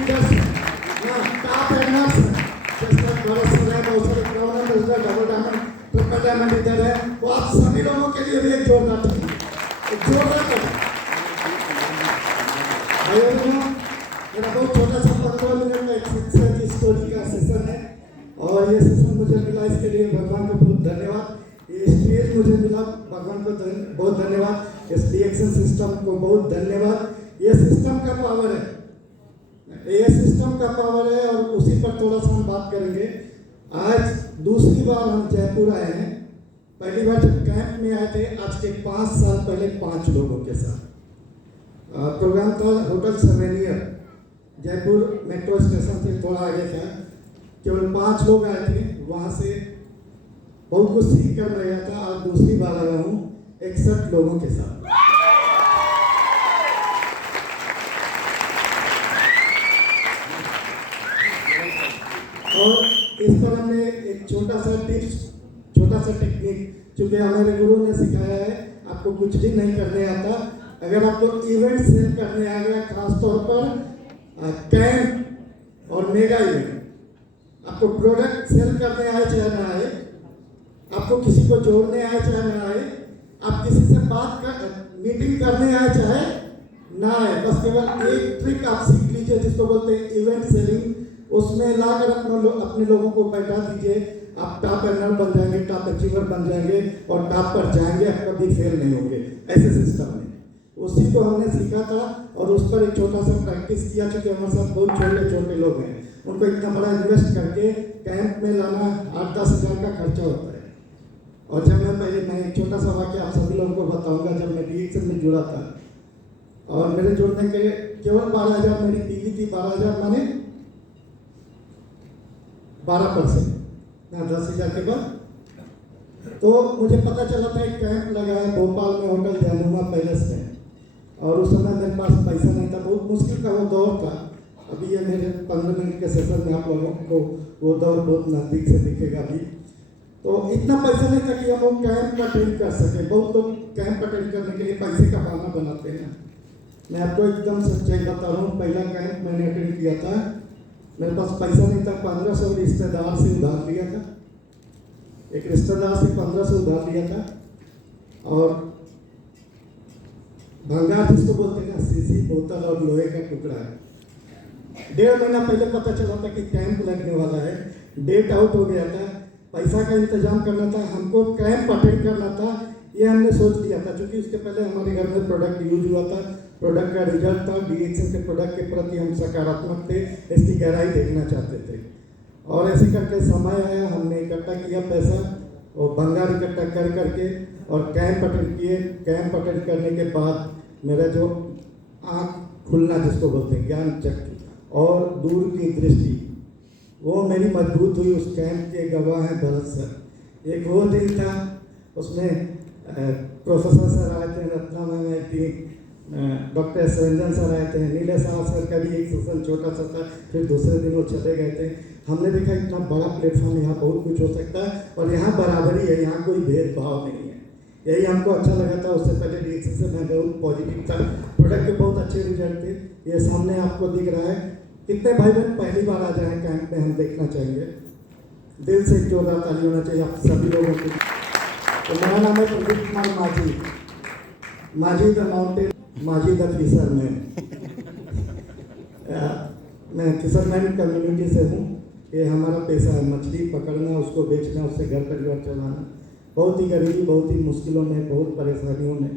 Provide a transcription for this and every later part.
leaders top earners just like Bharat Sangh बहुत सारे crown ambassador double diamond triple diamond इधर है, वो आप सभी लोगों के लिए भी एक जोरदार ताली, एक जोरदार ताली। भाइयों बहनों, मेरा बहुत छोटा सा 15 मिनट का एक शिक्षा की स्टोरी का सेशन है और ये सेशन मुझे मिला इसके लिए भगवान को बहुत धन्यवाद। ये स्टेज मुझे मिला, भगवान को बहुत धन्यवाद। इस रिएक्शन सिस्टम को बहुत धन्यवाद। ये सिस्टम का पावर है, ये सिस्टम का पावर है और उसी पर थोड़ा सा हम बात करेंगे। आज दूसरी बार हम जयपुर आए हैं। पहली बार जब कैंप में आए थे आज के 5 साल पहले 5 लोगों के साथ प्रोग्राम था होटल समेनियर, जयपुर मेट्रो स्टेशन से थोड़ा आगे था। केवल 5 लोग आए थे, वहाँ से बहुत कुछ सीख कर मैं गया था। आज दूसरी बार आया हूँ 61 लोगों के साथ। और इस पर हमने एक छोटा सा टिप्स, छोटा सा टेक्निक, चूँकि हमारे गुरु ने सिखाया है आपको कुछ भी नहीं करने आता। अगर आपको इवेंट सेल करने आ गया, खासतौर पर कैंप और मेगा इवेंट, आपको प्रोडक्ट सेल करने आए चाहे ना आए, आपको किसी को जोड़ने आए चाहे ना आए, आप किसी से बात कर मीटिंग करने आए चाहे ना आए, बस केवल एक ट्रिक आप सीख लीजिए जिसको बोलते हैं इवेंट सेलिंग। उसमें लाकर अपने लोगों को बैठा दीजिए, आप टॉप अर्नर बन जाएंगे, टॉप अचीवर बन जाएंगे और टॉप पर जाएंगे, आप कभी फेल नहीं होंगे। ऐसे सिस्टम है, उसी को हमने सीखा था और उस पर एक छोटा सा प्रैक्टिस किया। चूँकि हमारे साथ बहुत छोटे छोटे लोग हैं, उनको इतना बड़ा इन्वेस्ट करके कैंप में लाना 8-10 हज़ार का खर्चा होता है। और जब मैं एक छोटा सा वाक्य आप सभी लोगों को बताऊंगा। जब मैं DXN में जुड़ा था और मेरे जुड़ने के केवल 12,000 मेरी पीवी थी, 12,000 माने 12% ना 10,000 के बाद। तो मुझे पता चला था एक कैंप लगा है भोपाल में होटल जानुमा पैलेस में, और उस समय मेरे पास पैसा नहीं था, बहुत मुश्किल का वो दौर था। अभी ये मेरे 15 मिनट के सेशन में आप लोगों को वो दौर बहुत नज़दीक से दिखेगा भी। तो इतना पैसा नहीं था कि हम वो कैंप अटेंड कर सके। बहुत लोग कैंप अटेंड करने के लिए पैसे का बहाना बनाते हैं। मैं आपको एकदम सच्चाई बता रहा हूँ, पहला कैंप मैंने अटेंड किया था, मेरे पास पैसा नहीं था। 1500 रिश्तेदार से उधार लिया था, एक रिश्तेदार से 1500 उधार लिया था। और भंगार जिसको बोलते हैं ना, सीसी बोतल और लोहे का टुकड़ा है। 1.5 महीना पहले पता चला था कि कैंप लगने वाला है, डेट आउट हो गया था, पैसा का इंतजाम करना था, हमको कैंप अटेंड करना था, ये हमने सोच लिया था। क्योंकि उसके पहले हमारे घर में प्रोडक्ट यूज हुआ था, प्रोडक्ट का रिजल्ट था, DXN के प्रोडक्ट के प्रति हम सकारात्मक थे, इसकी गहराई देखना चाहते थे। और ऐसे करके समय आया, हमने इकट्ठा किया पैसा और भंगार इकट्ठा कर करके और कैंप अटेंड किए। कैंप अटेंड करने के बाद मेरा जो आँख खुलना जिसको बोलते हैं, ज्ञान चक्षु और दूर की दृष्टि, वो मेरी मजबूत हुई। उस कैंप के गवाह हैं भरत सर। एक वो दिन था, उसमें प्रोफेसर सर आए थे, रत्ना मैम आई थी, डॉक्टर रंजन सर आए थे, नीले साहब सर का भी एक सेशन छोटा सा था, फिर दूसरे दिन वो चले गए थे। हमने देखा इतना बड़ा प्लेटफॉर्म, यहाँ बहुत कुछ हो सकता है और यहाँ बराबरी है, यहाँ कोई भेदभाव नहीं है। यही हमको अच्छा लगा था। उससे पहले DXN से मैं बहुत पॉजिटिव था, प्रोडक्ट के बहुत अच्छे रिजल्ट थे। ये सामने आपको दिख रहा है। कितने भाई बहन पहली बार आ जाए कैंप में, हम देखना चाहेंगे। दिल से जोरदार ताली होना चाहिए आप सभी लोगों की। तो मेरा नाम है प्रदीप कुमार माझी, माझी द माउंटेन, माझी द फिशरमैन। मैं फिशरमैन कम्युनिटी से हूँ। ये हमारा पेशा है, मछली पकड़ना, उसको बेचना, उससे घर परिवार चलाना। बहुत ही गरीबी, बहुत ही मुश्किलों में, बहुत परेशानियों में,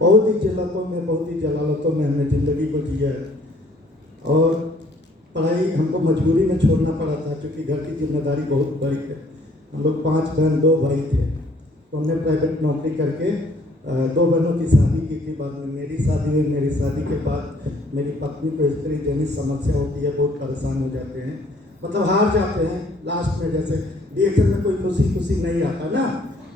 बहुत ही जिल्लतों में, बहुत ही जलालतों में हमने ज़िंदगी को जिया है। और पढ़ाई हमको मजबूरी में छोड़ना पड़ा था, क्योंकि घर की जिम्मेदारी बहुत बड़ी है। हम लोग 5 बहन 2 भाई थे, तो हमने प्राइवेट नौकरी करके 2 बहनों की शादी की थी। बाद में मेरी शादी हुई। मेरी शादी के बाद मेरी पत्नी को स्त्री जनित समस्या होती है, बहुत परेशान हो जाते हैं, मतलब हार जाते हैं लास्ट में। जैसे DXN में कोई खुशी नहीं आता ना,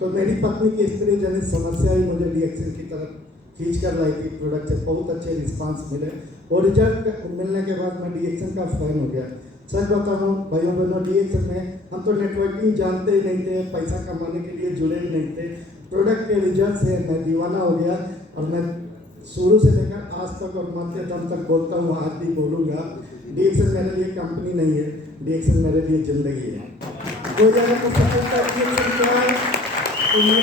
तो मेरी पत्नी की स्त्री जनित समस्या ही मुझे DXN की तरफ खींच कर लाई थी। प्रोडक्ट से बहुत अच्छे रिस्पांस मिले और रिजल्ट मिलने के बाद मैं DXN का फैन हो गया। सच बता रहा हूँ भाइयों बहनों, DXN में हम तो नेटवर्किंग जानते ही नहीं थे, पैसा कमाने के लिए जुड़े ही नहीं थे। प्रोडक्ट के रिजल्ट से मैं दीवाना हो गया और मैं शुरू से लेकर आज तक और मरते दम तक बोलता हूँ, आज भी बोलूँगा, डीएक्सन मेरे लिए कंपनी नहीं है, डीएक्सन मेरे लिए ज़िंदगी है। कोई अगर तो समझता है डीएक्सन क्या है, तो मैं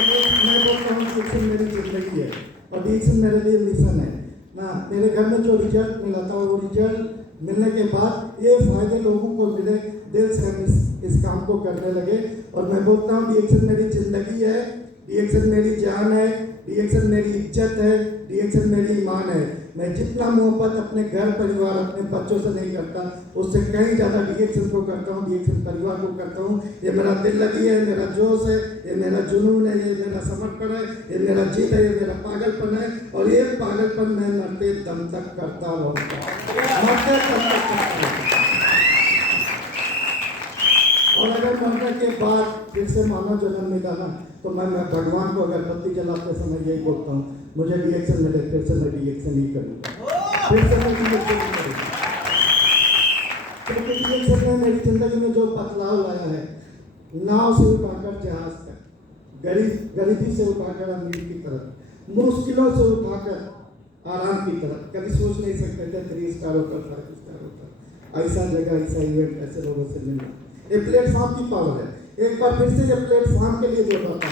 बोलता हूँ डीएक्सन मेरी ज़िंदगी है और डीएक्सन मेरे लिए मिशन है ना। मेरे घर में जो रिजल्ट मिला था वो रिजल्ट मिलने के बाद ये फायदे लोगों को मिले, दिल से हम इस काम को करने लगे। और मैं बोलता हूँ डीएक्सन मेरी ज़िंदगी है, डीएक्सन मेरी जान है, डीएक्सन मेरी इज्जत है, डीएक्सन मेरी ईमान है। मैं जितना मोहब्बत अपने घर परिवार अपने बच्चों से नहीं करता, उससे कहीं ज़्यादा डीएक्सन को करता हूँ, डीएक्सन परिवार को करता हूँ। ये मेरा दिल लगी है, मेरा जोश है, ये मेरा जुनून है, ये मेरा समर्पण है, ये मेरा जीत है, ये मेरा पागलपन है। और ये पागलपन मैं मरते दम तक करता रहूँगा, मरते दम तक करता रहूँगा। और अगर मरने के बाद फिर से मानव जन्म मिला ना, तो मैं भगवान को अगरबत्ती जलाते समय यही बोलता हूँ, मुझे डीएक्सन मिले फिर से मैं डीएक्सन ही करूँगा, फिर से मैं डीएक्सन ही करूँगा। क्योंकि डीएक्सन ने मेरी जिंदगी में जो बदलाव लाया है, नाव से उठाकर जहाज तक, गरीबी से उठाकर अमीर की तरफ, मुश्किलों से उठाकर आराम की तरफ। कभी सोच नहीं सकते थे 3 स्टार होकर 5 स्टार होकर, ऐसा जगह ऐसा इवेंट ऐसे लोगों से मिलना। ये प्लेटफॉर्म की पावर है। एक बार फिर से जब प्लेटफॉर्म के लिए बोल रहा था,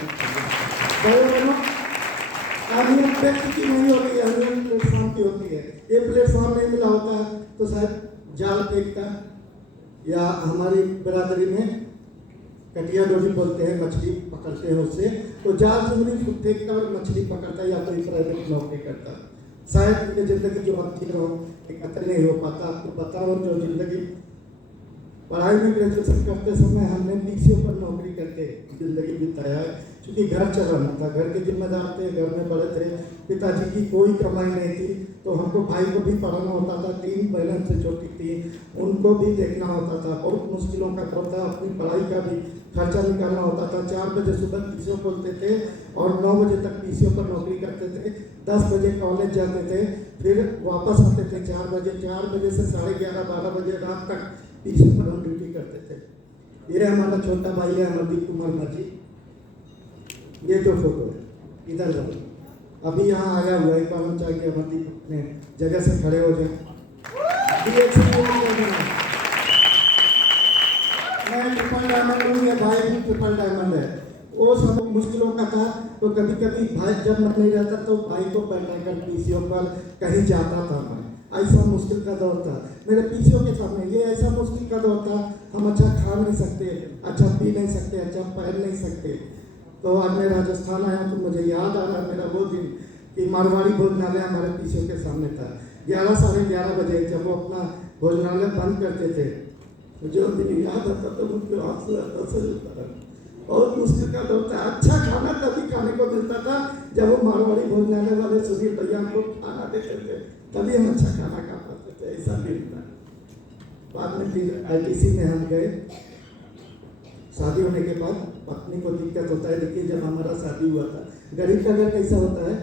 अहमियत व्यक्ति की नहीं होती है, अहमियत प्लेटफॉर्म की होती है। ये प्लेटफॉर्म नहीं मिला होता तो शायद जाल फेंकता, या हमारी बिरादरी में कटिया डोरी बोलते हैं, मछली पकड़ते हैं उससे, तो जाल से फेंकता और मछली पकड़ता या कोई प्राइवेट नौकरी करता। शायद उनकी जिंदगी जो अच्छी हो एकत्र नहीं हो पाता। आपको पता हो जो जिंदगी पढ़ाई में ग्रेजुएशन करते समय हमने पीसीओ पर नौकरी करके जिंदगी बिताया है, क्योंकि घर चलाना था, घर के जिम्मेदार थे, घर में बड़े थे, पिताजी की कोई कमाई नहीं थी, तो हमको भाई को भी पढ़ाना होता था, 3 बहन से छोटी थी, उनको भी देखना होता था। बहुत मुश्किलों का दौर था, अपनी पढ़ाई का भी खर्चा निकालना होता था। 4 बजे सुबह पीसीओ खोलते थे और 9 बजे तक पीसीओ पर नौकरी करते थे। 10 बजे कॉलेज जाते थे, फिर वापस आते थे 4 बजे। 4 बजे से 11:30-12 बजे रात तक पीसीओ पर हम ड्यूटी करते थे। ये हमारा छोटा भाई है अमरदीप कुमार माझी, ये जो फोटो है इधर जाओ, अभी यहाँ आया हुआ है। हम चाहेंगे अमरदीप अपने जगह से खड़े हो जाए। मैं ट्रिपल डायमंड हूँ, ये भाई भी ट्रिपल डायमंड है। वो सब मुश्किलों का था, तो कभी कभी भाई जब मन नहीं रहता तो भाई को बैठाकर पीसीओ पर कहीं जाता था। मैं ऐसा मुश्किल का दौर था मेरे पीसीओ के सामने, ये ऐसा मुश्किल का दौर था। हम अच्छा खा नहीं सकते, अच्छा पी नहीं सकते, अच्छा पहन नहीं सकते। तो आज मैं राजस्थान आया तो मुझे याद आ रहा मेरा वो दिन कि मारवाड़ी भोजनालय हमारे पीसीओ के सामने था। 11-11:30 बजे जब वो अपना भोजनालय बंद करते थे, मुझे उस दिन याद आता तो मुझे आंसू आता था। बहुत मुश्किल का दौर था। अच्छा खाना तभी खाने को मिलता था जब वो मारवाड़ी भोजनालय वाले सुधीर भैया हमको खाना देते थे, तभी हम अच्छा खाना खा पाते थे। ऐसा दिन था। बाद में फिर आईटीसी में हम गए। शादी होने के बाद पत्नी को दिक्कत होता है। देखिए जब हमारा शादी हुआ था, गरीब का घर कैसा होता है?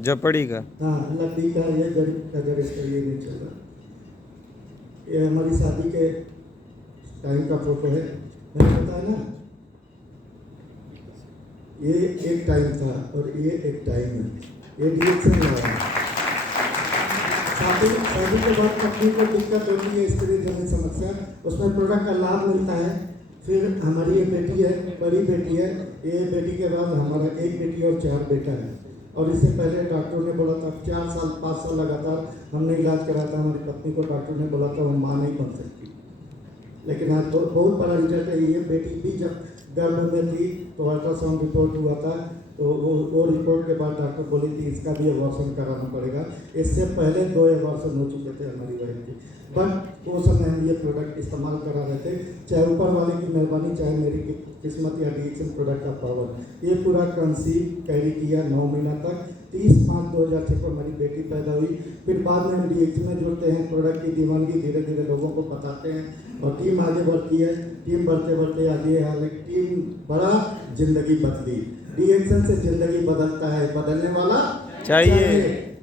झपड़ी का, हाँ, लकड़ी का। ये गरीब का घर इसका ये नहीं चल रहा। ये हमारी शादी के टाइम का फोटो है। मैंने बताया ना, ये एक टाइम था और ये एक टाइम है। ये डीएक्सन है। शादी के बाद पत्नी को दिक्कत होती है, स्त्री जनित समस्या, उसमें प्रोडक्ट का लाभ मिलता है। फिर हमारी ये बेटी है, बड़ी बेटी है। ये बेटी के बाद हमारा एक बेटी और 4 बेटा है। और इससे पहले डॉक्टर ने बोला था 4 साल 5 साल लगातार हमने इलाज करा था। हमारी पत्नी को डॉक्टर ने बोला था वो माँ नहीं बन सकती, लेकिन आज बहुत बड़ा रिजल्ट है। ये बेटी भी जब गर्भ में थी तो अल्ट्रासाउंड रिपोर्ट हुआ था, तो वो रिपोर्ट के बाद डॉक्टर बोली थी इसका भी एबॉर्शन कराना पड़ेगा। इससे पहले 2 एबॉर्शन हो चुके थे हमारी बहन की, बट वो समय हम ये प्रोडक्ट इस्तेमाल करा रहे थे। चाहे ऊपर वाले की मेहरबानी, चाहे मेरी किस्मत या डीएक्सन प्रोडक्ट का पावर। ये पूरा कंसीव कैरी किया 9 महीना तक। 30/5/2006 को हमारी बेटी पैदा हुई। फिर बाद में हम डीएक्सन में जुड़ते हैं, प्रोडक्ट की दीवानगी धीरे धीरे लोगों को बताते हैं और टीम आगे बढ़ती है। टीम बढ़ते बढ़ते आगे हाल टीम बड़ा, जिंदगी बदली। डीएक्सन से जिंदगी बदलता है, बदलने वाला चाहिए।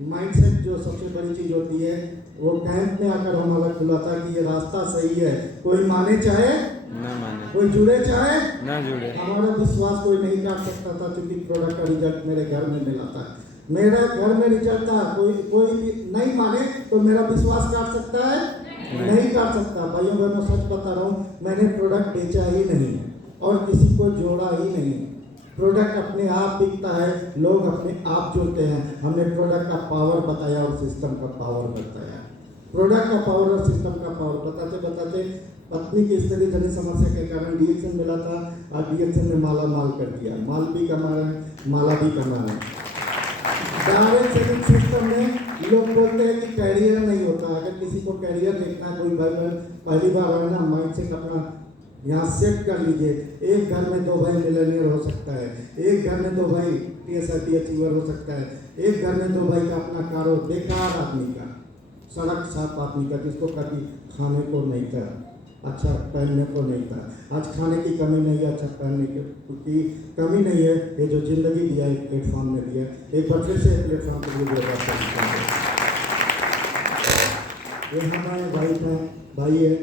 माइंडसेट जो सबसे बड़ी चीज होती है, वो कैंप में आकर हमारा खुला था कि ये रास्ता सही है। कोई माने चाहे ना माने, कोई जुड़े चाहे ना जुड़े, हमारा विश्वास कोई नहीं काट सकता था, क्योंकि प्रोडक्ट का रिजल्ट मेरे घर में मिला था। मेरा घर में रिजल्ट था, कोई भी नहीं माने तो मेरा विश्वास काट सकता है? नहीं काट सकता। भाइयों बहनों, सच बता रहा हूँ, मैंने प्रोडक्ट बेचा ही नहीं और किसी को जोड़ा ही नहीं। प्रोडक्ट अपने आप बिकता है, लोग अपने आप जुड़ते हैं। हमने प्रोडक्ट का पावर बताया और सिस्टम का पावर बताया। प्रोडक्ट का पावर और सिस्टम का पावर बताते बताते पत्नी की स्थिति जनित समस्या के कारण डीएक्शन मिला था और डीएक्शन ने माला माल कर दिया। माल भी कमा रहे हैं, माला भी कमा रहे हैं। डायरेक्ट सेविंग सिस्टम में लोग बोलते हैं कि कैरियर नहीं होता। अगर किसी को कैरियर देखना है, कोई भाई बहन पहली बार आए ना, माइंड सेट अपना यहाँ सेट कर लीजिए। एक घर में 2 भाई मिलियनियर हो सकता है, एक घर में 2 भाई TSRT अचीवर हो सकता है, एक घर में 2 भाई का अपना कारो, बेकार आदमी का, सड़क साफ आदमी का, जिसको कभी खाने को नहीं था, अच्छा पहनने को नहीं था। आज खाने की कमी नहीं है, अच्छा पहनने की कमी नहीं है। ये जो जिंदगी दिया है प्लेटफॉर्म ने दिया, एक बार फिर से प्लेटफॉर्म के लिए ये हमारे भाई है,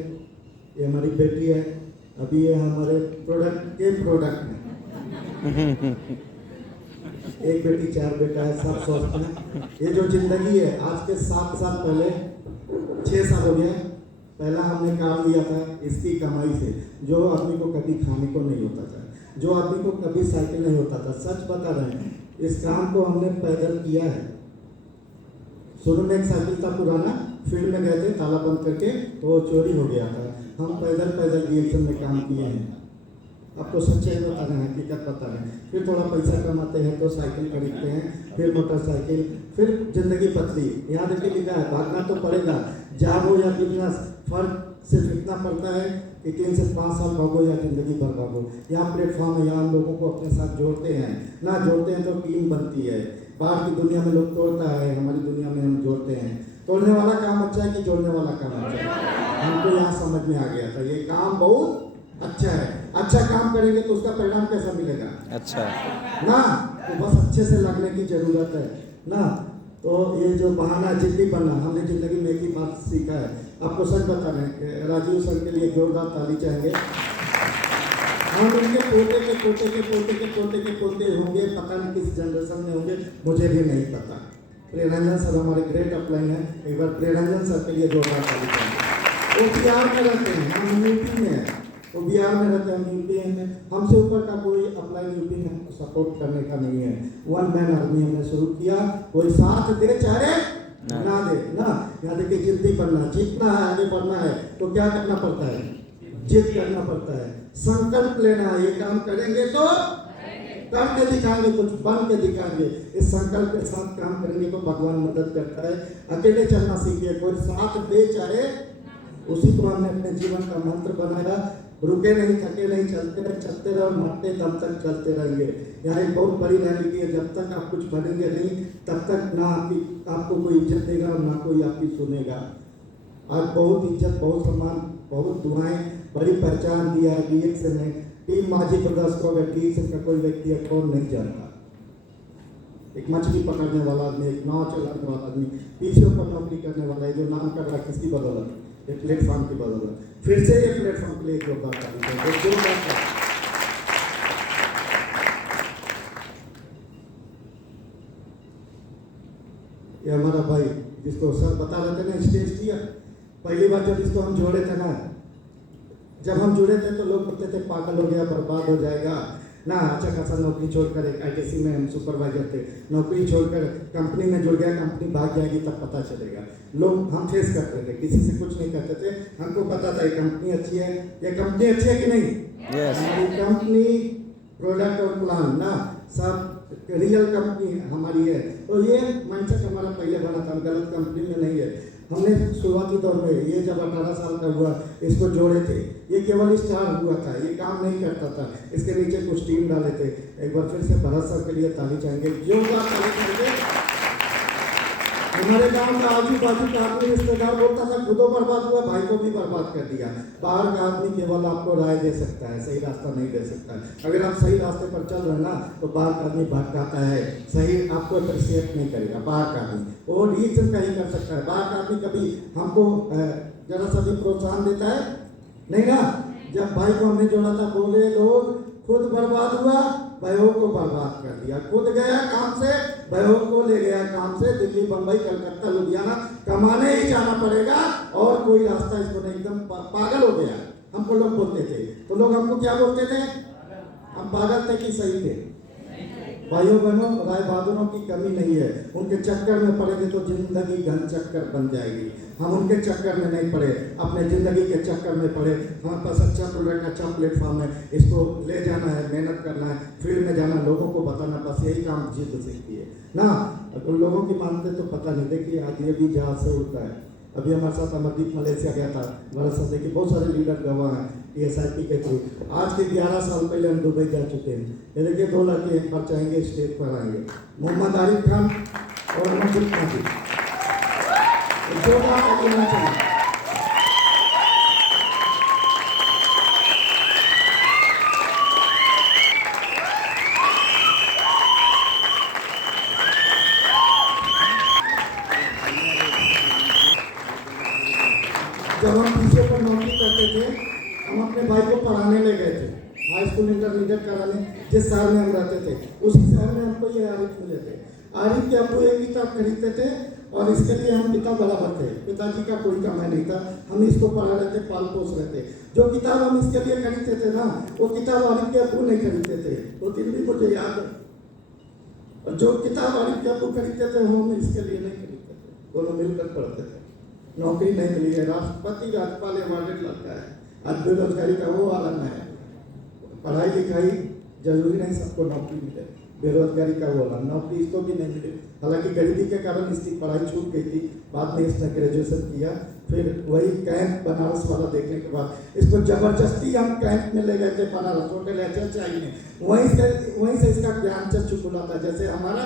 ये हमारी बेटी है, अभी ये हमारे प्रोडक्ट हैं। एक बेटी 4 बेटा है, सब स्वस्थ हैं। ये जो जिंदगी है, आज के 7 साल पहले, 6 साल हो गया, पहला हमने काम लिया था इसकी कमाई से, जो आदमी को कभी खाने को नहीं होता था, जो आदमी को कभी साइकिल नहीं होता था। सच बता रहे हैं, इस काम को हमने पैदल किया है। शुरू में एक साइकिल था पुराना, फील्ड में गए थे, ताला बंद करके, तो वो चोरी हो गया था। हम पैदल डीएक्शन में काम किए हैं। आपको सच्चाई बता रहे हैं, हकीकत बता रहे हैं। फिर थोड़ा पैसा कमाते हैं तो साइकिल खरीदते हैं, फिर मोटरसाइकिल, फिर जिंदगी पतली। यहाँ देखिए लिखा है, भागना तो पड़ेगा, जॉब हो या बिजनेस, फर्क सिर्फ इतना पड़ता है कि 3 से 5 साल भागो या जिंदगी भर भागो। यहाँ प्लेटफॉर्म है, यहाँ लोगों को अपने साथ जोड़ते हैं ना, जोड़ते हैं तो टीम बनती है। बाहर की दुनिया में लोग तोड़ता है, हमारी दुनिया में हम जोड़ते हैं। तोड़ने वाला काम अच्छा है कि जोड़ने वाला काम अच्छा है? हमको यहाँ समझ में आ गया था, ये काम बहुत अच्छा है। अच्छा काम करेंगे तो उसका परिणाम कैसा मिलेगा? अच्छा ना, तो बस अच्छे से लगने की जरूरत है ना। तो ये जो बहाना जिद्दी बनना, हमने जिंदगी में एक ही बात सीखा है। आपको सच बता रहे हैं, राजीव सर के लिए जोरदार ताली चाहेंगे। हम इनके पोते होंगे, पता नहीं किस जनरेशन में होंगे, मुझे भी नहीं पता। प्रियरंजन सर हमारे ग्रेट अपलाइन है, एक बार प्रियरंजन सर के लिए जोरदार ताली चाहेंगे। वो बिहार में रहते हैं, हम यूपी में हैं। वो बिहार में रहते हैं, हम यूपी में। हमसे ऊपर का कोई अपलाइन यूपी में सपोर्ट करने का नहीं है। 1 मैन आर्मी हमने शुरू किया, कोई साथ दे चाहे ना दे ना। यहाँ देखिए, जिद्दी बनना, जीतना है, आगे बढ़ना है तो क्या करना पड़ता है? जिद करना पड़ता है, संकल्प लेना है। ये काम करेंगे तो करके दिखाएंगे, कुछ बन के दिखाएंगे। इस संकल्प के साथ काम करेंगे तो भगवान मदद करता है। अकेले चलना सीखिए, कोई साथ दे चाहे, उसी को हमने अपने जीवन का मंत्र बनाया। रुके नहीं, थके नहीं, चलते रहो, मरते दम तक चलते रहेंगे। यहाँ एक बहुत बड़ी रियलिटी है, जब तक आप कुछ बनेंगे नहीं, तब तक ना आपको कोई इज्जत देगा और ना कोई आपकी सुनेगा। आज बहुत इज्जत, बहुत सम्मान, बहुत दुआएं, बड़ी पहचान दिया है डीएक्शन ने। टीम माझी ब्रदर्स को अगर डीएक्शन का कोई व्यक्ति है, कौन नहीं जानता? एक मछली पकड़ने वाला आदमी, एक नाव चलाने वाला आदमी, पीछे ऊपर नौकरी करने वाला है, जो नाम कर रहा है किसकी बदौलत? एक प्लेटफॉर्म की बदौलत। फिर से ये प्लेटफॉर्म के लिए एक बात ये हमारा भाई, जिसको सर बता रहे थे ना, स्टेज किया पहली बार जब इसको हम जोड़े थे ना, जब हम जुड़े थे तो लोग बोलते थे पागल हो गया, बर्बाद हो जाएगा ना। अच्छा खासा नौकरी छोड़कर, एक ITC में हम सुपरवाइजर थे, नौकरी छोड़कर कंपनी में जुड़ गया, कंपनी भाग जाएगी तब पता चलेगा। लोग हम फेस करते थे, किसी से कुछ नहीं करते थे, हमको पता था ये कंपनी अच्छी है, ये कंपनी अच्छी है कि नहीं? हमारी कंपनी, प्रोडक्ट और प्लान ना, सब रियल कंपनी हमारी है। तो ये माइंडसेट हमारा पहले बना था, गलत कंपनी में नहीं है। हमने शुरुआती दौर में, ये जब 18 साल का हुआ, इसको जोड़े थे। ये केवल स्टार हुआ था, ये काम नहीं करता था, इसके नीचे कुछ टीम डाले थे। एक बार फिर से भरत सर के लिए ताली चाहेंगे, जोरदार ताली चाहेंगे। हमारे गांव का आजू बाजू का आदमी, रिश्तेदार बोलता था खुदो बर्बाद हुआ, भाई को भी बर्बाद कर दिया। बाहर का आदमी केवल आपको राय दे सकता है, सही रास्ता नहीं दे सकता है। अगर आप सही रास्ते पर चल रहे ना, तो बाहर का आदमी भटकाता है, सही आपको अप्रिशिएट नहीं करेगा। बाहर का आदमी वो रिएक्शन का ही कर सकता है। बाहर का आदमी कभी हमको जरा सा भी प्रोत्साहन देता है नहीं ना। जब भाई को हमने जोड़ा था, बोले लोग खुद बर्बाद हुआ, बहू को बर्बाद कर दिया। खुद गया काम से, बहू को ले गया काम से दिल्ली, बंबई, कलकत्ता, लुधियाना, कमाने ही जाना पड़ेगा और कोई रास्ता इसको नहीं, एकदम पागल हो गया। हमको लोग बोलते थे, तो लोग हमको क्या बोलते थे? हम पागल थे कि सही थे? भाइयों बहनों, राय बहादुरों की कमी नहीं है। उनके चक्कर में पड़ेंगे तो जिंदगी घन चक्कर बन जाएगी। हम उनके चक्कर में नहीं पड़े, अपने जिंदगी के चक्कर में पड़े। हमारे पास अच्छा प्रोडक्ट, अच्छा प्लेटफॉर्म है, इसको ले जाना है, मेहनत करना है, फील्ड में जाना, लोगों को बताना, बस यही काम जिद सीखती है ना। तो लोगों की मानते तो पता नहीं। देखिए आज ये भी जहाज से उड़ता है। अभी हमारे साथ अमरदीप मलेशिया गया था, हमारे साथ देखिए बहुत सारे लीडर गवाह हैं TSIP के थ्रू। आज के 11 साल पहले हम दुबई जा चुके हैं। ये देखिए 2 लड़के एक बार चाहेंगे स्टेज पर आएंगे, मोहम्मद आरिफ खान और अमरदीप माजी। जोरदार तालियां चाहिए। जब हम पीछे पर नौकरी करते थे, हम अपने भाई को पढ़ाने ले गए थे, हाई स्कूल इंटरमीडिएट कराने। जिस शहर में हम रहते थे उसी शहर में हमको ये आरिफ मिले थे। आरिफ के अब्बू एक किताब खरीदते थे और इसके लिए हम पिता बराबर थे। पिताजी का कोई कमाई नहीं था, हम इसको पढ़ा रहे थे, पाल पोस रहे थे। जो किताब हम इसके लिए खरीदते थे ना, वो किताब आरिफ के अब्बू नहीं खरीदते थे। वो दिन भी मुझे याद है। और जो किताब आरिफ के अब्बू खरीदते थे वो हम इसके लिए नहीं खरीदते थे, दोनों मिलकर पढ़ते थे। नौकरी नहीं मिली है, राष्ट्रपति राज्यपाल अवार्डेड लड़का है। आज बेरोजगारी का वो आलम है। पढ़ाई लिखाई जरूरी नहीं सबको नौकरी मिले, बेरोजगारी का वो आलम, नौकरी इसको भी नहीं मिले। हालांकि गरीबी के कारण इसकी पढ़ाई छूट गई थी। बाद में इसने ग्रेजुएशन किया, फिर वही कैंप बनारस वाला देखने के बाद इसको जबरदस्ती हम कैंप में ले गए थे बनारस, होटल HHI में। वहीं से इसका ज्ञान चक्षु खुला था। जैसे हमारा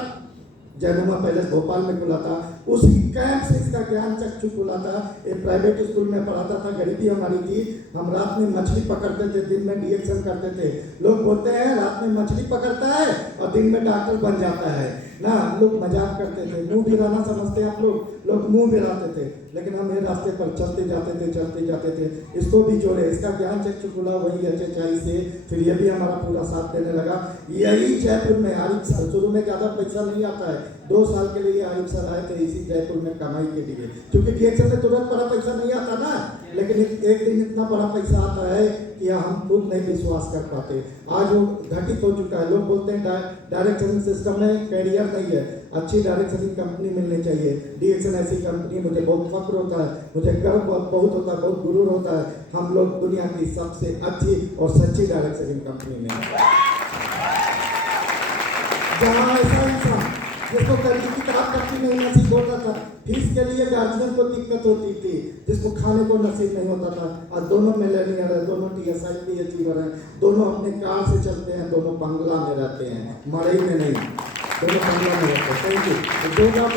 जयनुमा पैलेस भोपाल में खुला था, उसी कैंप से इसका ज्ञान चक्षु खुला था। एक प्राइवेट स्कूल में पढ़ाता था, गरीबी हमारी थी। हम रात में मछली पकड़ते थे, दिन में DXN करते थे। लोग बोलते हैं रात में मछली पकड़ता है और दिन में डॉक्टर बन जाता है ना। लोग मजाक करते थे, मुंह गिराना समझते हैं आप लोग मुंह गिराते थे। लेकिन हम ये रास्ते पर चलते जाते थे। इसको भी जोड़े, इसका ज्ञान चक्षु खुला वही HHI से। फिर ये भी हमारा पूरा साथ देने लगा। यही जयपुर में आरिफ सर, शुरू में ज़्यादा पैसा नहीं आता है, 2 साल के लिए आरिफ सर आए थे इसी जयपुर में कमाई के लिए। क्योंकि DXN में तुरंत बड़ा पैसा नहीं आता ना, लेकिन एक दिन इतना बड़ा पैसा आता है कि हम खुद नहीं विश्वास कर पाते। आज वो घटित हो चुका है। लोग बोलते हैं डायरेक्शन सिस्टम में कैरियर नहीं है, अच्छी डायरेक्शन कंपनी मिलनी चाहिए। DXN ऐसी कंपनी, मुझे बहुत फक्र होता है, मुझे गर्व बहुत होता है, बहुत गुरूर होता है। हम लोग दुनिया की सबसे अच्छी और सच्ची डायरेक्शन कंपनी में, जहाँ ऐसा इंसान जिसको कभी किताब तक नहीं नसीब होता था, फीस के लिए गार्जियन को दिक्कत होती थी, जिसको खाने को नसीब नहीं होता था। आज दोनों मिलेनियर है, दोनों TSIP अचीवर हैं, दोनों अपने कार से चलते हैं, दोनों बंगला में रहते हैं, मड़ई में नहीं, दोनों बंगला में रहते हैं। Thank you. दो बात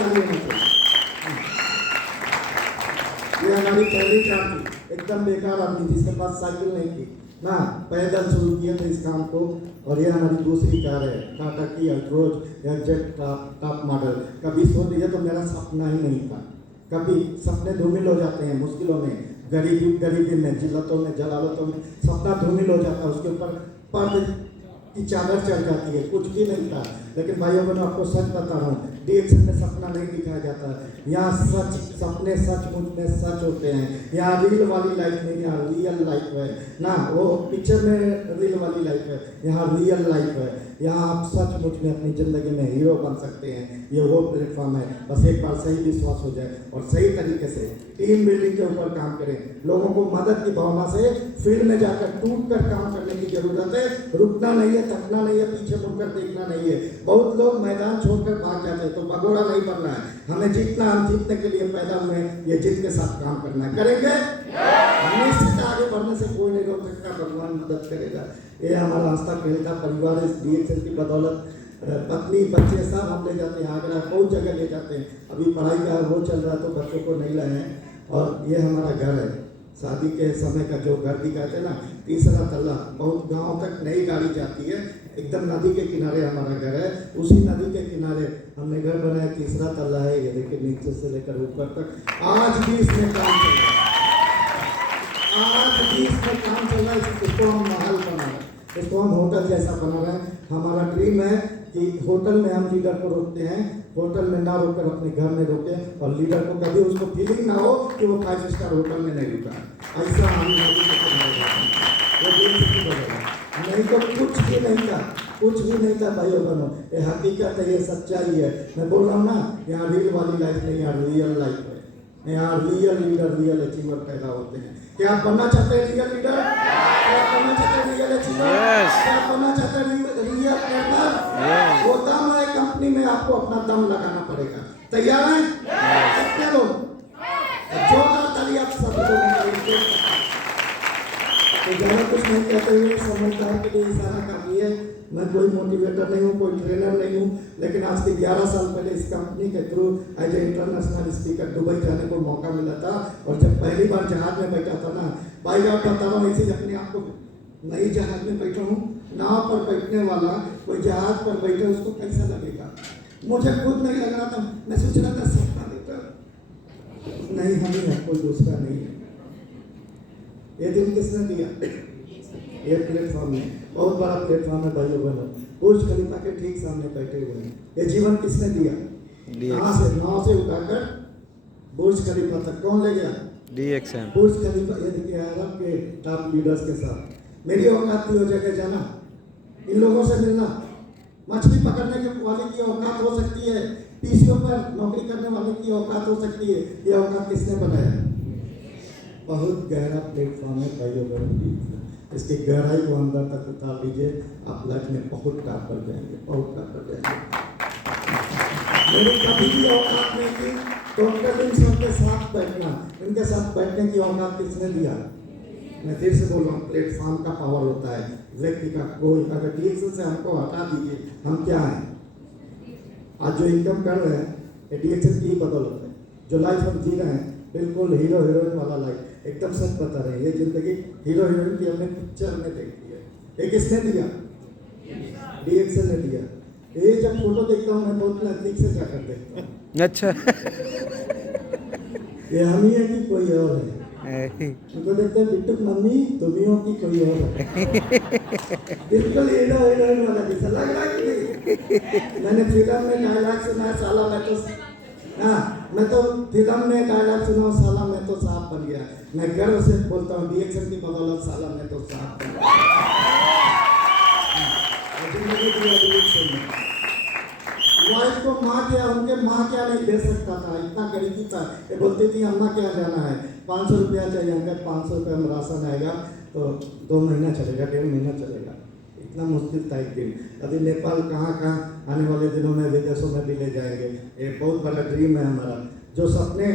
ये हमारी पहली कार थी, एकदम बेकार आदमी थी, इसके पास साइकिल नहीं थी ना, पैदल शुरू किया था इस काम को। और ये हमारी दूसरी कार है, टाटा की अल्ट्रोज जेट टॉप मॉडल। कभी सोच लिया तो मेरा सपना ही नहीं था। कभी सपने धूमिल हो जाते हैं, मुश्किलों में, गरीबी में, जिल्लतों में, जलालतों में सपना धूमिल हो जाता है। उसके ऊपर पर्द की चादर चढ़ जाती है, कुछ भी नहीं था। लेकिन भाइयों बहनों, आपको सच बता रहा हूँ, DXN में सपना नहीं दिखाया जाता है। यहाँ सच, सपने सचमुच में सच होते हैं। यहाँ रील वाली लाइफ नहीं, यहाँ रियल लाइफ है ना। वो पिक्चर में रील वाली लाइफ है, यहाँ रियल लाइफ है। यहाँ आप सचमुच में अपनी ज़िंदगी में हीरो बन सकते हैं। ये वो प्लेटफॉर्म है। बस एक बार सही विश्वास हो जाए और सही तरीके से टीम बिल्डिंग के ऊपर काम करें। लोगों को मदद की भावना से फील्ड में जाकर टूट कर काम करने की जरूरत है। रुकना नहीं है, थकना नहीं है, पीछे मुड़कर देखना नहीं है। बहुत लोग मैदान छोड़कर भाग जाते हैं, तो भगोड़ा नहीं बनना है। हमें जीतना, हम जीतने के लिए पैदा हुए हैं। ये जीत के साथ काम करना है, करेंगे निश्चित। आगे बढ़ने से कोई नहीं रोक सकता, भगवान मदद करेगा। ये हमारा हंसता खेलता परिवार इस DXN की बदौलत, पत्नी बच्चे सब हम ले जाते हैं आगरा, बहुत जगह ले जाते हैं। अभी पढ़ाई का वो चल रहा है तो बच्चों को नहीं लाए हैं। और ये हमारा घर है, शादी के समय का जो घर दिखाते हैं ना, 3रा तल्ला, बहुत गांव तक नई गाड़ी जाती है। एकदम नदी के किनारे हमारा घर है। उसी नदी के किनारे हमने घर बनाया, 3रा तल्ला है। ये देखिए नीचे से लेकर ऊपर तक आज भी इसमें काम चल रहा है। आज भी इसमें काम चल रहा है, इसको हम महल बना रहे हैं। इसको हम होटल जैसा बना रहे हैं। हमारा ड्रीम है कि होटल में हम लीडर को रोकते हैं, होटल में ना रोककर अपने घर में रोके, और लीडर को कभी उसको फीलिंग ना हो कि वो 5 स्टार होटल में नहीं रुका। ऐसा हम नहीं तो कुछ भी नहीं था, कुछ भी नहीं था भाइयों बहनों। ये हकीकत है, ये सच्चाई है। मैं बोल रहा हूँ ना, यहाँ रील वाली लाइफ नहीं, यहाँ रियल लाइफ है। यहाँ रियल लीडर, रियल अचीवर पैदा होते हैं। क्या आप बनना चाहते हैं रियल लीडर? क्या आप बनना चाहते हैं रियल अचीवर? Yes. क्या आप बनना चाहते हैं रियल ट्रेनर? Yes. वो दम है कंपनी में, आपको अपना दम लगाना पड़ेगा। तैयार हैं? कितने लोग? जोरदार ताली आप सब लोगों के लिए। तो ज़्यादा कुछ नहीं कहते हुए समझदार के लिए इशारा काफ़ी है। मैं कोई मोटिवेटर नहीं हूँ, कोई ट्रेनर नहीं हूँ, लेकिन आज से 11 साल पहले इस कंपनी के through as a international speaker Dubai जाने को मौका मिला था। और जब पहली बार जहाज में बैठा था ना भाई, आप बता रहा हूँ, ऐसे अपने आप को नई जहाज में बैठा हूँ, नाव पर बैठने वाला कोई जहाज पर बैठे उसको कैसा लगेगा? मुझे खुद नहीं लग रहा था। मैं सोच रहा था सपना लेकर नहीं, हम ही है, कोई दूसरा नहीं है। ये दिन किसने दिया? ये प्लेटफॉर्म है, बहुत बड़ा प्लेटफॉर्म है भाइयों बहनों। बुर्ज खलीफा के ठीक सामने बैठे हुए हैं। ये जीवन किसने दिया? यहाँ से नाव से उठाकर बुर्ज खलीफा तक कौन ले गया? DXM। बुर्ज खलीफा, ये देखिए अरब के टॉप लीडर्स के साथ मेरी औकात थी वो जगह जाना, इन लोगों से मिलना। मछली पकड़ने के वाले की औकात हो सकती है, पीसीओ पर नौकरी करने वाले की औकात हो सकती है। ये औकात किसने बनाया? बहुत गहरा प्लेटफॉर्म है भाइयों बहनों। इसकी गहराई को अंदर तक उतार लीजिए, आप लाइफ में बहुत टॉप कर जाएंगे, बहुत टॉप कर जाएंगे। मेरी कभी भी औकात नहीं थी डॉक्टर इन सबके साथ बैठना, इनके साथ बैठने की औकात किसने दिया? मैं फिर से बोल रहा हूँ, प्लेटफॉर्म का पावर होता है व्यक्ति का। कोई अगर DXM से हमको हटा दीजिए, हम क्या हैं? आज जो इनकम कर रहे हैं ये DXM की ही बदौलत है। जो लाइफ हम जी रहे हैं बिल्कुल हीरो हीरोइन वाला लाइफ, एकदम सच बता रहे हैं। ये जिंदगी हीरो हीरोइन की हमने पिक्चर में देखी है। ये किसने दिया? DXM ने दिया। ये जब फोटो देखता हूँ मैं बहुत नजदीक से जाकर देखता हूँ। अच्छा। ये हम ही है कि कोई और है? उनको देखते हैं बिट्टू मम्मी तुम ही हो कि कोई और है? बिल्कुल हीरो हीरोइन वाला जैसा लग रहा है कि नहीं? मैंने फिल्म में डायलॉग सुना है, साला मैं तो मैं तो फिल्म में डायलॉग सुना हूँ, साला मैं तो सांप बन गया। मैं गर्व से बोलता हूँ DXM की बदौलत साला मैं तो सांप बन गया। वाइफ को माँ क्या, उनके माँ क्या नहीं दे सकता था, इतना गरीबी था। ये बोलती थी अम्मा क्या जाना है, 500 रुपया चाहिए अंकल, 500 रुपये में राशन आएगा तो 2 महीना चलेगा, 1.5 महीना चलेगा। इतना मुश्किल था एक दिन। अभी नेपाल कहाँ आने वाले दिनों में विदेशों में भी ले जाएंगे। ये बहुत बड़ा ड्रीम है हमारा। जो सपने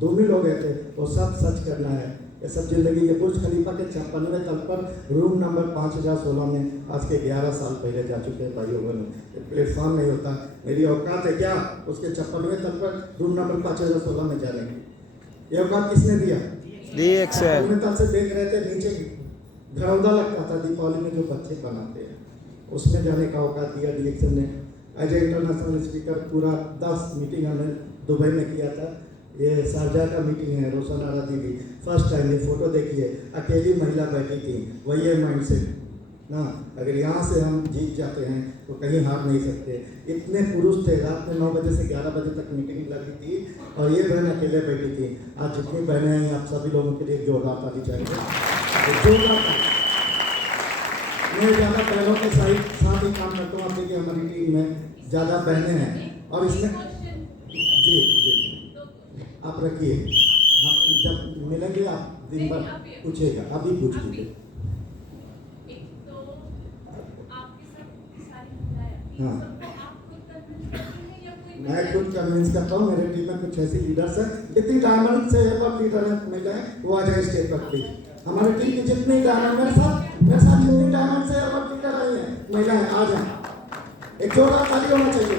धूमिल हो गए थे वो सब सच करना है। ये सब जिंदगी के बुर्ज खलीफा के 56वें तल पर रूम नंबर 5016 में आज के 11 साल पहले जा चुके हैं भाइयों बहनों। प्लेटफॉर्म नहीं होता, मेरी औकात है क्या उसके 56वें तल पर रूम नंबर 5016 में जाने की? ये औकात किसने दिया? DXM। तल से देख रहे थे, नीचे घरौंदा लगता था दीपावली में जो बच्चे बनाते हैं, उसमें जाने का औकात दिया DXM ने। एज ए इंटरनेशनल स्पीकर पूरा 10 मीटिंग हमने दुबई में किया था। ये शारजा का मीटिंग है, रोशन आरा दीदी फर्स्ट टाइम। ये फोटो देखिए, अकेली महिला बैठी थी। वही है माइंड सेट ना। अगर यहाँ से हम जीत जाते हैं तो कहीं हार नहीं सकते। इतने पुरुष थे, रात में 9 बजे से 11 बजे तक मीटिंग लगी थी और ये बहन अकेले बैठी थी। आज जितनी बहनें हैं आप सभी लोगों के लिए जोरदार ताली चाहिए। मैं ज़्यादा बहनों के साथ ही काम करता हूँ। देखिए हमारी टीम में ज़्यादा बहनें हैं और इसमें जी आप रखिए, हम जब मिलेंगे आप दिन भर पूछेगा, अभी पूछ लीजिए। हाँ, मैं खुद कन्विंस करता हूँ। मेरे टीम में कुछ ऐसी लीडर्स हैं, जितनी डायमंड से एबव लीडर है महिलाएं वो आ जाए स्टेज पर प्लीज। हमारी टीम की जितनी डायमंड मेरे साथ जितनी डायमंड से एबव लीडर आई हैं महिलाएं आ जाए। एक जोरदार ताली होना चाहिए।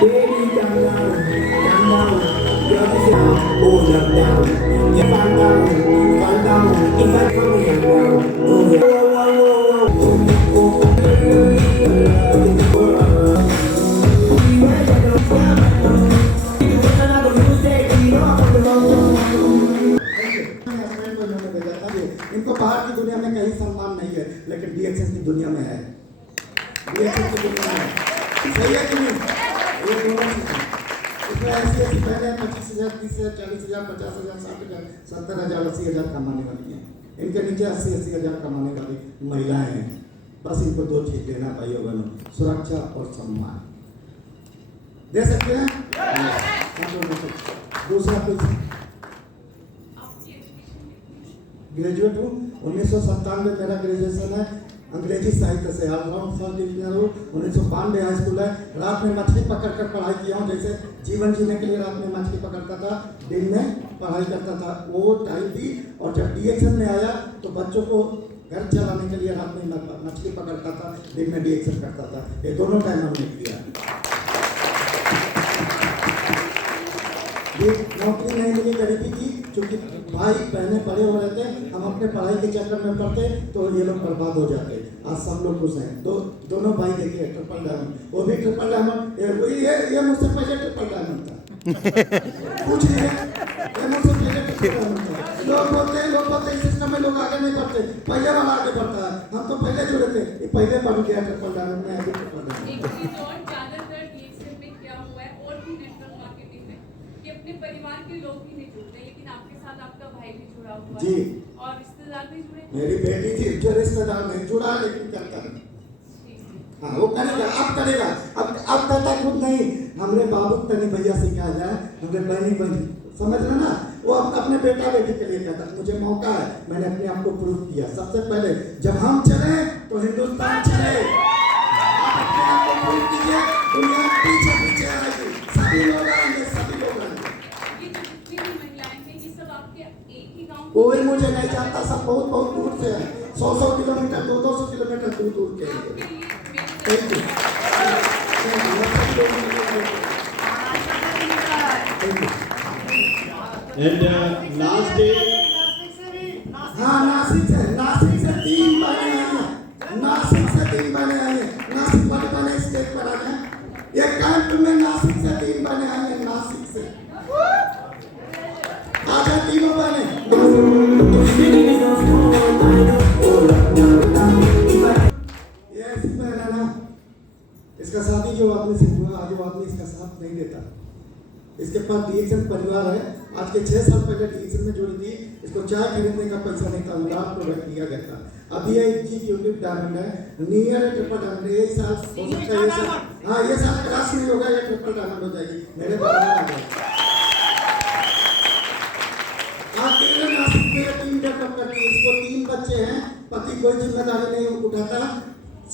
Baby, calm down, girl, this is hold up down. Yeah, calm down, if I come here down. Oh, yeah. इनको बाहर की 30,000, 30,000, 40,000, 50,000, 60,000, 70,000, 80,000 कमाने वाली हैं। इनके नीचे 80,000 कमाने वाली महिलाएं हैं। बस इनको 2 चीज देना भाइयों बहनों, सुरक्षा और सम्मान। दे सकते हैं? दूसरा कुछ ग्रेजुएट हूँ, 1997 मेरा ग्रेजुएशन है, अंग्रेजी साहित्य से ऑलराउंड फर्स्ट डिवीजन हूँ। 1992 हाई स्कूल है। रात में मछली पकड़ कर पढ़ाई किया हूँ, जैसे जीवन जीने के लिए रात में मछली पकड़ता था, दिन में पढ़ाई करता था, वो टाइम भी। और जब डीएक्शन में आया तो बच्चों को घर चलाने के लिए रात में मछली पकड़ता था, दिन में डीएक्शन करता था। ये दोनों टाइम हमने किया। ये नौकरी नहीं मिली गरीबी की, क्योंकि भाई बहनें बड़े हो रहे थे, हम अपने पढ़ाई के चक्कर में पढ़ते तो ये लोग बर्बाद हो जाते। आज सब लोग खुश हैं। दोनों भाई देखिए, ट्रिपल डायमंड, वो भी ट्रिपल डायमंड, ये मुझसे पहले ट्रिपल डायमंड था। पूछिए, ये मुझसे पहले ट्रिपल डायमंड था। लोग बोलते हैं इस सिस्टम में लोग आगे नहीं बढ़ते, पहले वाला आगे बढ़ता है। हम तो पहले जुड़े थे, ये पहले बढ़ गया ट्रिपल डायमंड में, अभी ट्रिपल डायमंड। अपने परिवार के लोग ही नहीं जुड़ते, लेकिन आपके साथ आपका भाई भी जुड़ा हुआ जी। है और रिश्तेदार भी जुड़े। मेरी बेटी थी, जो रिश्तेदार नहीं जुड़ा, लेकिन करता नहीं। हाँ, वो करेगा, अब करेगा। अब कहता खुद नहीं, हमरे बाबू तनी भैया सिखा जाए, हमरे बहनी बहनी, समझ रहे ना? वो अपने बेटा बेटी के लिए कहता, मुझे मौका है, मैंने अपने आप को प्रूव किया। सबसे पहले जब हम चले तो हिंदुस्तान चले। आप अपने आप को प्रूव कीजिए, दुनिया पीछे पीछे आएगी, सभी लोग आएंगे, सभी लोग आएंगे। कोई मुझे नहीं जानता, सब बहुत बहुत दूर से है, 100 किलोमीटर, 200 किलोमीटर दूर के हैं। Thank you. And last day, हाँ, नासिक से 3 बने हैं, नासिक से 3 बने हैं, नासिक बने स्टेज पर आए हैं। ये कैंप में नासिक से 3 बने हैं, नासिक से आधा तीनों बने। ये ऐसी बहन है ना, इसका शादी जो आदमी से हुआ, आज वो आदमी इसका साथ नहीं देता। इसके पास डीएक्शन परिवार है, आज के 6 साल पहले डीएक्शन में जुड़ी थी, इसको चाय खरीदने का पैसा नहीं था, उधार प्रोडक्ट दिया गया था। अभी ये एग्जीक्यूटिव डायमंड है, नियर ट्रिपल डायमंड है। यही साल हो सकता है, ये साल, हाँ ये साल क्लास नहीं होगा, ये ट्रिपल डायमंड हो जाएगी मेरे बारे में। अकेले नासिक में टीम डेवलप करती है, इसको 3 बच्चे हैं, पति कोई जिम्मेदारी नहीं उठाता,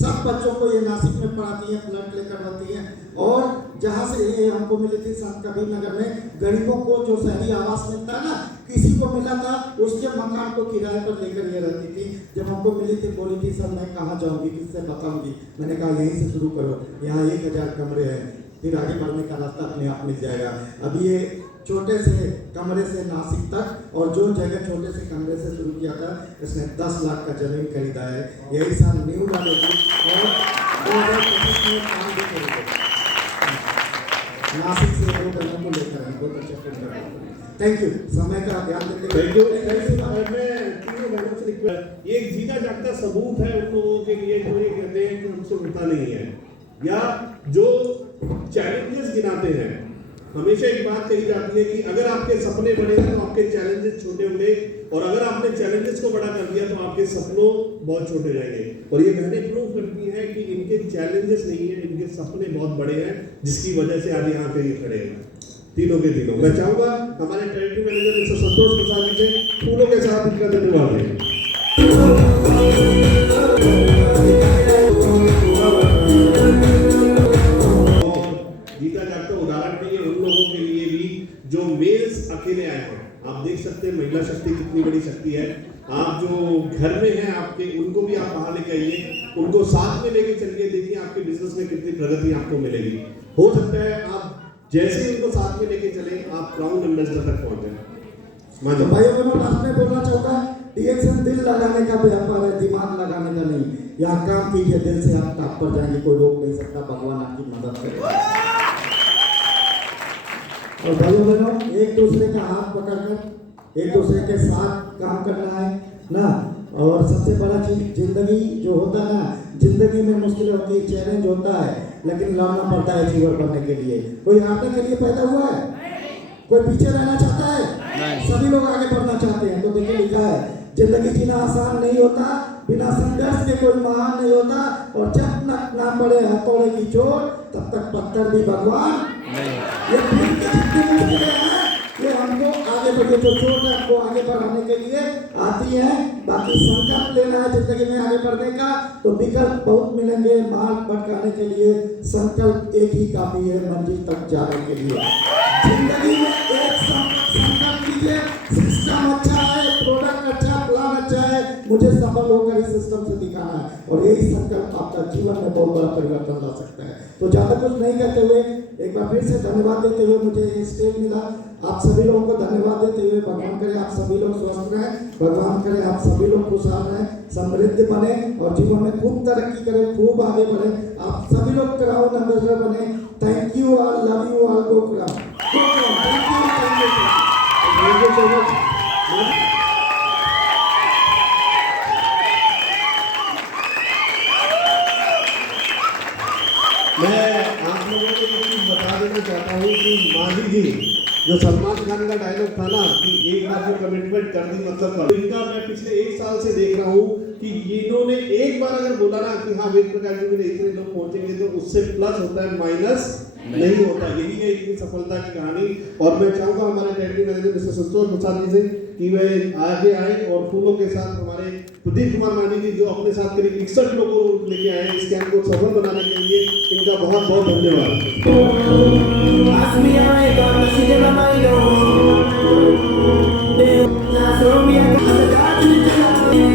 सब बच्चों को ये नासिक में पढ़ाती है, ब्लड लेकर आती है। और जहाँ से ये हमको मिली थी संत कबीर नगर में, गरीबों को जो शहरी आवास मिलता है ना, किसी को मिला था, उसके मकान को किराए पर लेकर ये रहती थी। जब हमको मिली थी, बोली थी सर मैं कहाँ जाऊँगी, किससे बताऊँगी? मैंने कहा यहीं से शुरू करो, यहाँ 1000 कमरे हैं, फिर आगे बढ़ने का रास्ता अपने आप मिल जाएगा। अभी ये छोटे से कमरे से नासिक तक, और जो जगह छोटे से कमरे से शुरू किया था, इसने 10 लाख का जमीन खरीदा है। यही साल न्यू डालेगी और 2025 में काम भी करेंगे। नासिक से लोग को लेकर आए, बहुत अच्छा काम कर रहे हैं। थैंक यू, समय का ध्यान देते थैंक यू। मैं तीनों बहनों से रिक्वेस्ट, ये एक जीता जागता सबूत है उन लोगों के लिए जो ये कहते हैं कि हमसे उठता नहीं है, या जो चैलेंजेस गिनाते हैं। हमेशा एक बात कही जाती है कि अगर आपके सपने बड़े हैं तो आपके चैलेंजेस छोटे होंगे, और अगर आपने चैलेंजेस को बड़ा कर दिया तो आपके सपनों बहुत छोटे जाएंगे। और ये बहनें प्रूव करती हैं कि इनके चैलेंजेस नहीं है, इनके सपने बहुत बड़े हैं, जिसकी वजह से आज यहाँ पे ये खड़े हैं तीनों के तीनों। मैं चाहूंगा हमारे टेरिटरी मैनेजर मिस्टर संतोष प्रसाद जी से फूलों के साथ इनका धन्यवाद दें। जीता जागता उदाहरण नहीं है उन लोगों के लिए भी जो मेल्स अकेले आए हैं। आप देख सकते हैं महिला शक्ति कितनी बड़ी शक्ति है। आप जो घर में हैं आपके, उनको भी आप बाहर लेके आइए, उनको साथ में लेके चलिए, देखिए आपके बिजनेस में कितनी प्रगति आपको मिलेगी। हो सकता है आप जैसे ही उनको साथ में लेके चले, आप क्राउन एम्बेसडर तक पहुंचे। तो भाइयों बहनों, लास्ट में बोलना चाहूँगा, डीएक्शन दिल लगाने का व्यापार है, दिमाग लगाने का नहीं। यहाँ काम कीजिए दिल से, आप टॉप पर जाएंगे, कोई रोक नहीं सकता, भगवान आपकी मदद करेगा। और भाइयों बहनों, एक दूसरे का हाथ पकड़कर एक दूसरे के साथ काम करना है ना। और सबसे बड़ा चीज जिंदगी जो होता है ना, जिंदगी में मुश्किल होती है, चैलेंज होता है, लेकिन लड़ना पड़ता है जीवन बनने के लिए। कोई हारने के लिए पैदा हुआ है? कोई पीछे रहना चाहता है? नहीं। सभी लोग आगे बढ़ना चाहते हैं। तो देखिए लिखा है जिंदगी जीना आसान नहीं होता, बिना संघर्ष के कोई महान नहीं होता, और जब तक ना पड़े हथौड़े की चोट तब तक पत्थर भी भगवान नहीं। ये फिर के जितनी मुश्किलें हैं ये हमको आगे बढ़े, जो चोट है हमको आगे बढ़ाने के लिए आती है। बाकी संकल्प लेना है जिंदगी में आगे बढ़ने का, तो विकल्प बहुत मिलेंगे। मार्ग भटकाने के लिए संकल्प एक ही काफी है मंजिल तक जाने के लिए। जिंदगी में एक संकल्प लीजिए, सिस्टम अच्छा है, प्रोडक्ट अच्छा, प्लान अच्छा है, मुझे सफल होकर इस सिस्टम से दिखाना है, और यही संकल्प आपका जीवन में बहुत बड़ा परिवर्तन ला सकता है। तो ज्यादा कुछ नहीं कहते हुए एक बार फिर से धन्यवाद देते हुए मुझे ये स्टेज मिला, आप सभी लोगों को धन्यवाद देते हुए भगवान करे आप सभी लोग स्वस्थ रहें, भगवान करे आप सभी लोग खुशहाल रहें, समृद्ध बने और जीवन में खूब तरक्की करें, खूब आगे बढ़े। आप सभी लोग क्राउन एम्बेसडर बने। Thank you all, love you all, go crown, thank you so much. मैं आप लोगों को एक चीज बता देना चाहता हूँ कि माही जी, जो सलमान खान का डायलॉग था ना कि एक बार जो कमिटमेंट कर दी मतलब कर, इनका मैं पिछले 1 साल से देख रहा हूँ कि इन्होंने एक बार अगर बोला ना कि हाँ वेद प्रकाश जी मेरे इतने लोग पहुंचेंगे, तो उससे प्लस होता है, माइनस नहीं होता। यही है इनकी सफलता की कहानी। और मैं चाहूंगा हमारे टेरिटरी मैनेजर मिस्टर संतोष प्रसाद जी से कि वे आगे आए और फूलों के साथ हमारे प्रदीप कुमार मानी जी जो अपने साथ करीब 61 लोगों को लेके आए हैं इस कैंप को सफल बनाने के लिए, इनका बहुत बहुत धन्यवाद। Ask me how I got the shit in my mind, oh. Now throw me a gun, I got to